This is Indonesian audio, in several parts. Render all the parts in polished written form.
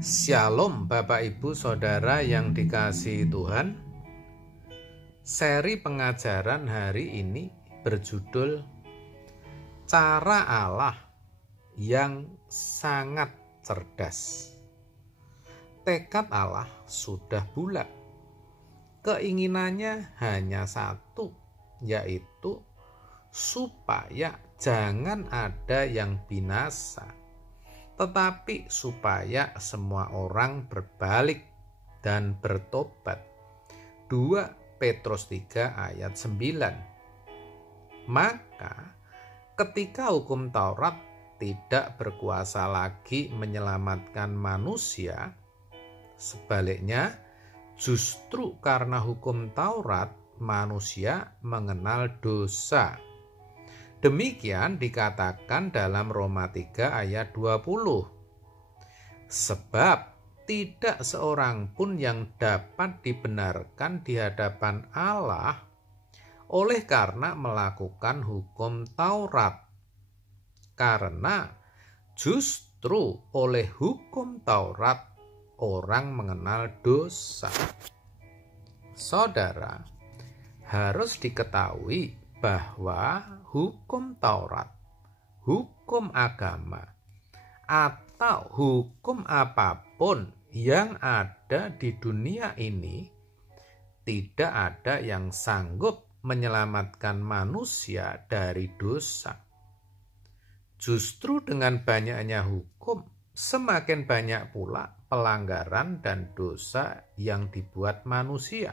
Shalom Bapak Ibu Saudara yang dikasihi Tuhan. Seri pengajaran hari ini berjudul Cara Allah yang sangat cerdas. Tekad Allah sudah bulat. Keinginannya hanya satu, yaitu supaya jangan ada yang binasa, tetapi supaya semua orang berbalik dan bertobat. 2 Petrus 3 ayat 9. Maka ketika hukum Taurat tidak berkuasa lagi menyelamatkan manusia, sebaliknya justru karena hukum Taurat manusia mengenal dosa. Demikian dikatakan dalam Roma 3 ayat 20. Sebab tidak seorang pun yang dapat dibenarkan di hadapan Allah oleh karena melakukan hukum Taurat. Karena justru oleh hukum Taurat orang mengenal dosa. Saudara, harus diketahui bahwa hukum Taurat, hukum agama, atau hukum apapun yang ada di dunia ini tidak ada yang sanggup menyelamatkan manusia dari dosa. Justru dengan banyaknya hukum, semakin banyak pula pelanggaran dan dosa yang dibuat manusia.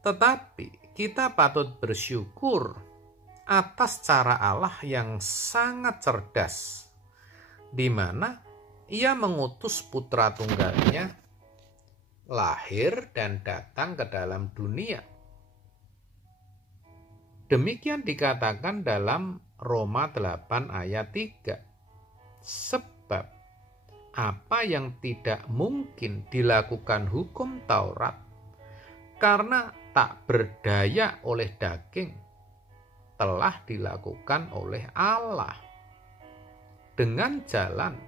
Tetapi kita patut bersyukur atas cara Allah yang sangat cerdas, di mana Ia mengutus putra tunggalnya lahir dan datang ke dalam dunia. Demikian dikatakan dalam Roma 8 ayat 3. Sebab apa yang tidak mungkin dilakukan hukum Taurat karena tak berdaya oleh daging, telah dilakukan oleh Allah dengan jalan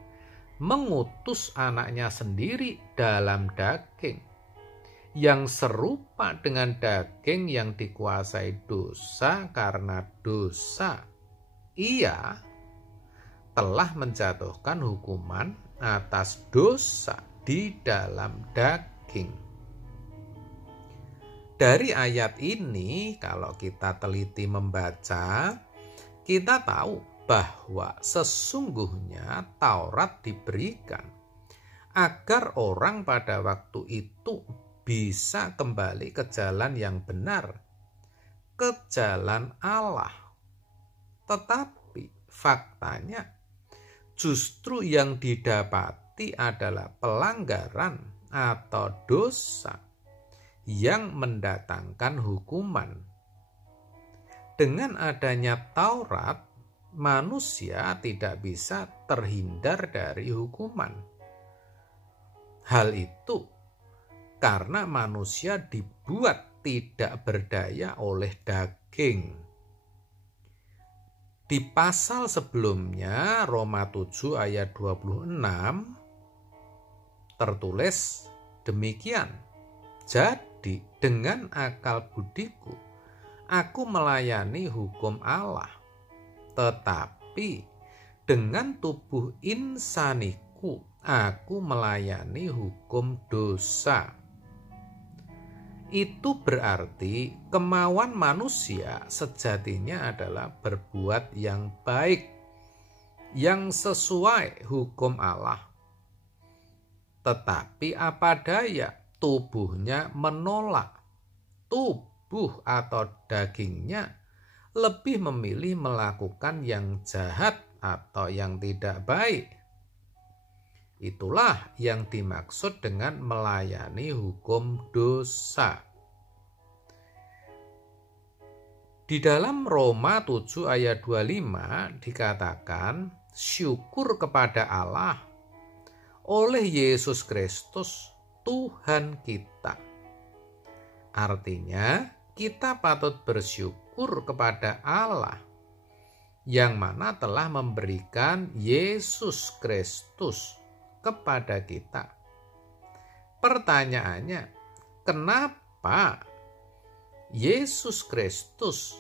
mengutus anaknya sendiri dalam daging, yang serupa dengan daging yang dikuasai dosa karena dosa. Ia telah menjatuhkan hukuman atas dosa di dalam daging. Dari ayat ini, kalau kita teliti membaca, kita tahu bahwa sesungguhnya Taurat diberikan agar orang pada waktu itu bisa kembali ke jalan yang benar, ke jalan Allah. Tetapi faktanya justru yang didapati adalah pelanggaran atau dosa yang mendatangkan hukuman. Dengan adanya Taurat, manusia tidak bisa terhindar dari hukuman. Hal itu karena manusia dibuat tidak berdaya oleh daging. Di pasal sebelumnya, Roma 7 ayat 26, tertulis demikian. Jadi dengan akal budiku, aku melayani hukum Allah, tetapi dengan tubuh insaniku, aku melayani hukum dosa. Itu berarti kemauan manusia sejatinya adalah berbuat yang baik, yang sesuai hukum Allah. Tetapi apa daya, tubuhnya menolak. Tubuh atau dagingnya lebih memilih melakukan yang jahat atau yang tidak baik. Itulah yang dimaksud dengan melayani hukum dosa. Di dalam Roma 7 ayat 25 dikatakan, syukur kepada Allah oleh Yesus Kristus Tuhan kita. Artinya, kita patut bersyukur kepada Allah yang mana telah memberikan Yesus Kristus kepada kita. Pertanyaannya, kenapa Yesus Kristus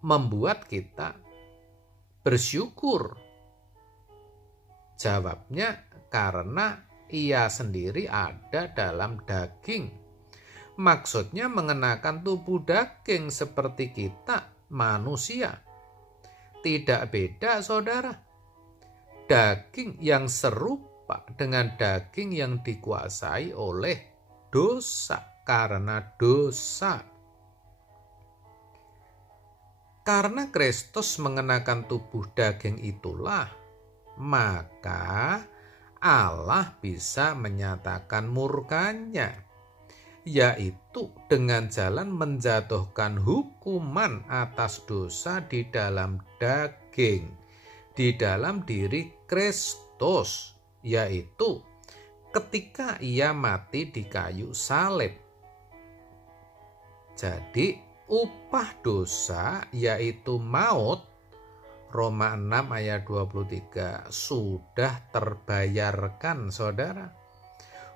membuat kita bersyukur? Jawabnya, karena Ia sendiri ada dalam daging. Maksudnya mengenakan tubuh daging seperti kita manusia. Tidak beda, saudara. Daging yang serupa dengan daging yang dikuasai oleh dosa, karena dosa. Karena Kristus mengenakan tubuh daging itulah, maka Allah bisa menyatakan murkanya, yaitu dengan jalan menjatuhkan hukuman atas dosa di dalam daging, di dalam diri Kristus, yaitu ketika Ia mati di kayu salib. Jadi upah dosa yaitu maut, Roma 6 ayat 23, sudah terbayarkan, saudara.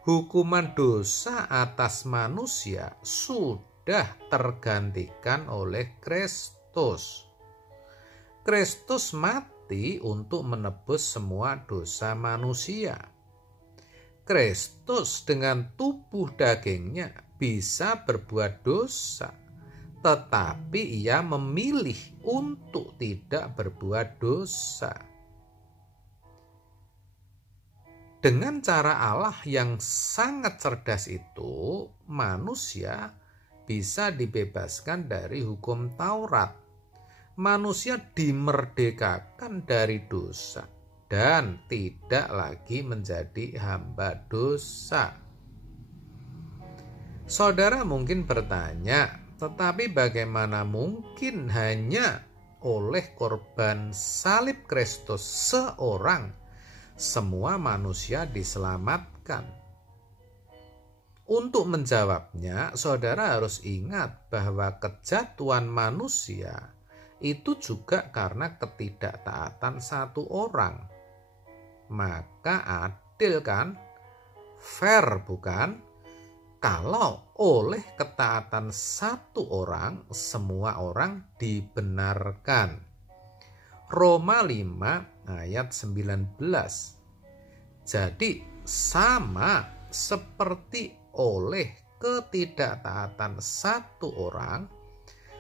Hukuman dosa atas manusia sudah tergantikan oleh Kristus. Kristus mati untuk menebus semua dosa manusia. Kristus dengan tubuh dagingnya bisa berbuat dosa, tetapi Ia memilih untuk tidak berbuat dosa. Dengan cara Allah yang sangat cerdas itu, manusia bisa dibebaskan dari hukum Taurat. Manusia dimerdekakan dari dosa dan tidak lagi menjadi hamba dosa. Saudara mungkin bertanya, tetapi bagaimana mungkin hanya oleh korban salib Kristus seorang semua manusia diselamatkan? Untuk menjawabnya, saudara harus ingat bahwa kejatuhan manusia itu juga karena ketidaktaatan satu orang. Maka adil kan? Fair bukan? Kalau oleh ketaatan satu orang, semua orang dibenarkan. Roma 5 ayat 19. Jadi sama seperti oleh ketidaktaatan satu orang,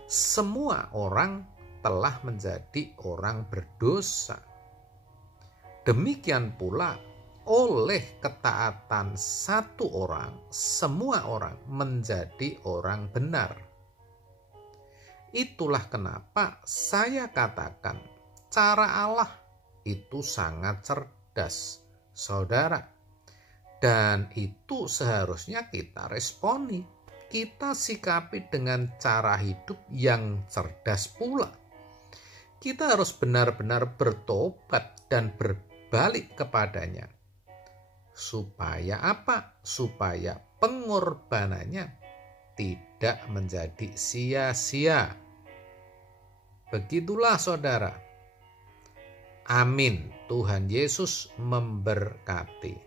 semua orang telah menjadi orang berdosa. Demikian pula oleh ketaatan satu orang, semua orang menjadi orang benar. Itulah kenapa saya katakan cara Allah itu sangat cerdas, saudara. Dan itu seharusnya kita responi, kita sikapi dengan cara hidup yang cerdas pula. Kita harus benar-benar bertobat dan berbalik kepadanya. Supaya apa? Supaya pengorbanannya tidak menjadi sia-sia. Begitulah saudara. Amin. Tuhan Yesus memberkati.